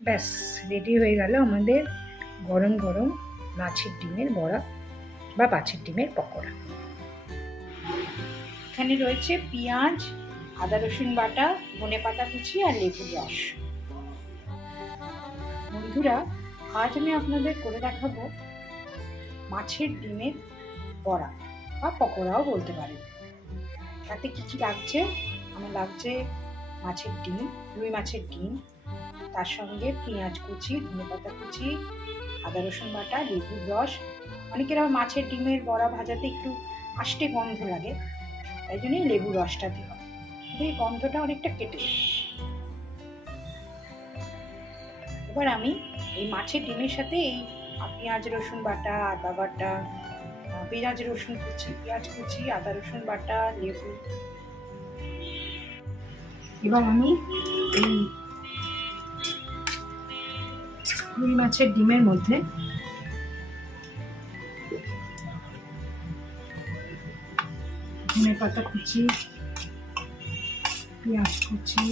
ব্যাস রেডি হয়ে গেল আমাদের গরম গরম মাছের ডিমের বড়া বা মাছের ডিমের পকোড়া। এখানে রয়েছে পেঁয়াজ, আদা রসুন বাটা, ধনেপাতা কুচি আর লেবুর রস। বন্ধুরা, আজ আমি আপনাদের করে দেখাবো মাছের ডিমের বড়া বা পকোড়াও বলতে পারেন। তাতে কি কি লাগছে? আমার লাগছে মাছের ডিম, রুই মাছের ডিম, তার সঙ্গে পেঁয়াজ কুচি, ধনেপাতা কুচি, আদা রসুন বাটা, লেবুর রস। অনেকের আবার মাছের ডিমের বড়া ভাজাতে একটু আষ্টে গন্ধ লাগে, তাই জন্যই লেবুর রসটা দেওয়া। এই গন্ধটা অনেকটা কেটে যায়। এবার আমি এই মাছের ডিমের সাথে এই পেঁয়াজ রসুন বাটা, আদা বাটা, পেঁয়াজ রসুন কুচি, পেঁয়াজ কুচি, আদা রসুন বাটা, লেবু, এবার আমি এই রুই মাছের ডিমের মধ্যে ধনেপাতা কুচি, পেঁয়াজ কুচি,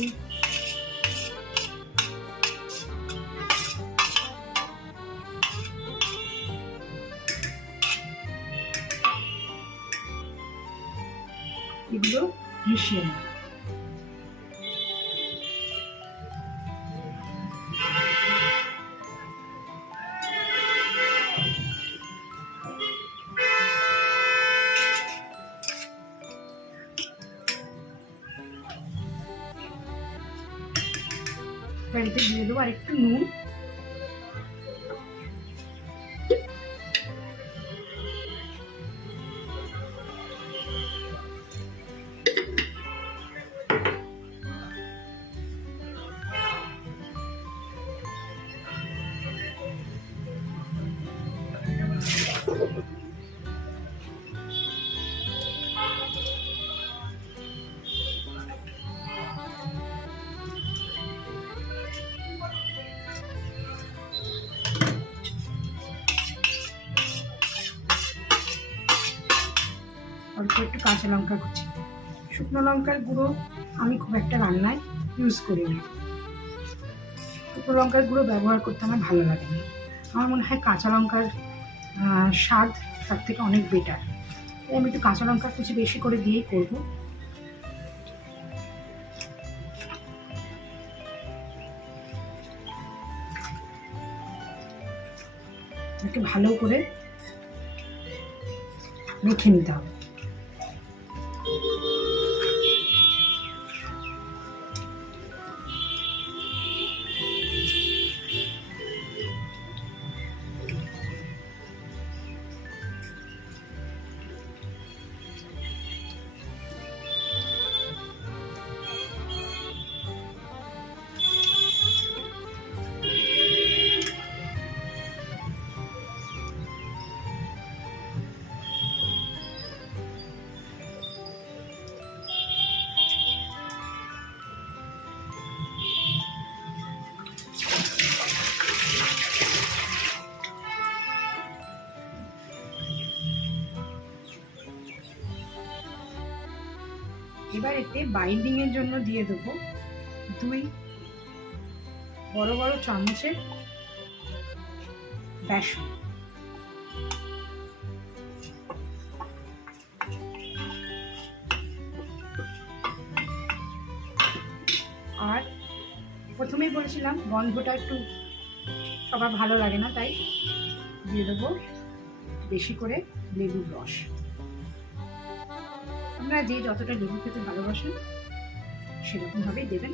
এগুলো মিশিয়ে নেব। এতে দিয়ে দেবো আর একটু নুন, অল্প একটু কাঁচা লঙ্কা কুচি। শুকনো লঙ্কার গুঁড়ো আমি খুব একটা রান্নায় ইউজ করি না। শুকনো লঙ্কার গুঁড়ো ব্যবহার করতে আমার ভালো লাগে না। আমার মনে হয় কাঁচা লঙ্কার স্বাদ তার থেকে অনেক বেটার। তাই আমি একটু কাঁচা লঙ্কা কুচি বেশি করে দিয়েই করব। এটাকে ভালো করে মেখে নিতে হবে। এবার এতে বাইন্ডিং এর জন্য দিয়ে দেবো 2 বড় বড় চামচের বেসন। আর প্রথমেই বলেছিলাম গন্ধটা একটু সবার ভালো লাগে না, তাই দিয়ে দেবো বেশি করে লেবুর রস। আপনারা যে যতটা লেবু খেতে ভালোবাসেন সেরকম ভাবেই দেবেন।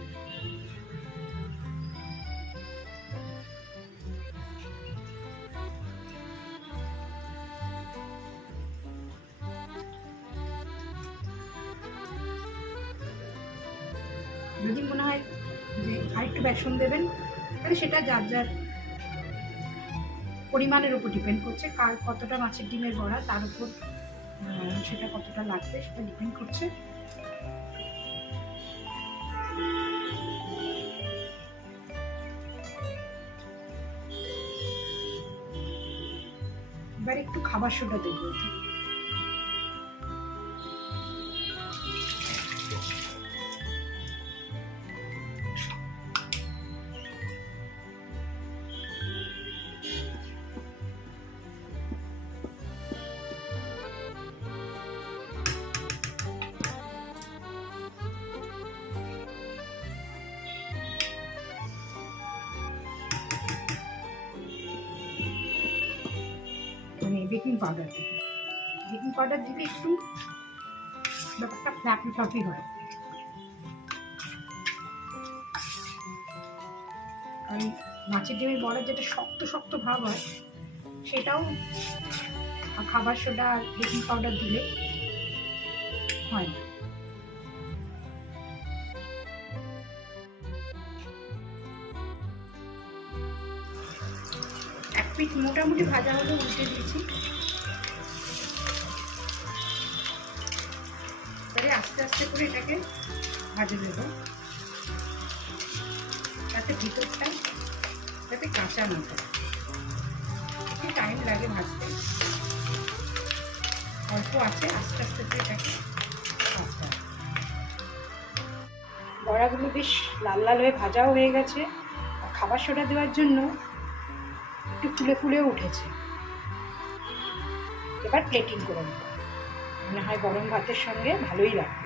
যদি মনে হয় যে আরেকটু বেসন দেবেন তাহলে সেটা যার যার পরিমাণের উপর ডিপেন্ড করছে, কার কতটা মাছের ডিমের বড়া তার উপর সেটা কতটা লাগবে সেটা ডিপেন্ড করছে। এবার একটু খাবার সোডা দেবো। বেকিং পাউডার দেবো। বেকিং পাউডার দিলে একটু ব্যাপারটা ফ্লাফি ফ্লাফি হয়, কারণ মাছের ডিমের বড়ার যেটা শক্ত শক্ত ভাব হয় সেটাও খাবার সোডা আর বেকিং পাউডার দিলে হয় না। এক পিঠ মোটামুটি ভাজা হলে উল্টে দিয়েছি, এবারে আস্তে আস্তে করে এটাকে ভাজে দেব, যাতে ভিতরটা যাতে কাঁচা না থাকে। একটু টাইম লাগে ভাজতে, অল্প আছে, আস্তে আস্তে করে এটাকে ভাজতে হবে। বড়াগুলো বেশ লাল লাল হয়ে ভাজাও হয়ে গেছে, আর খাবার সোডা দেওয়ার জন্য একটু ফুলে ফুলেও উঠেছে। এবার প্লেটিং করে নেব, মনে হয় গরম ভাতের সঙ্গে ভালোই লাগবে।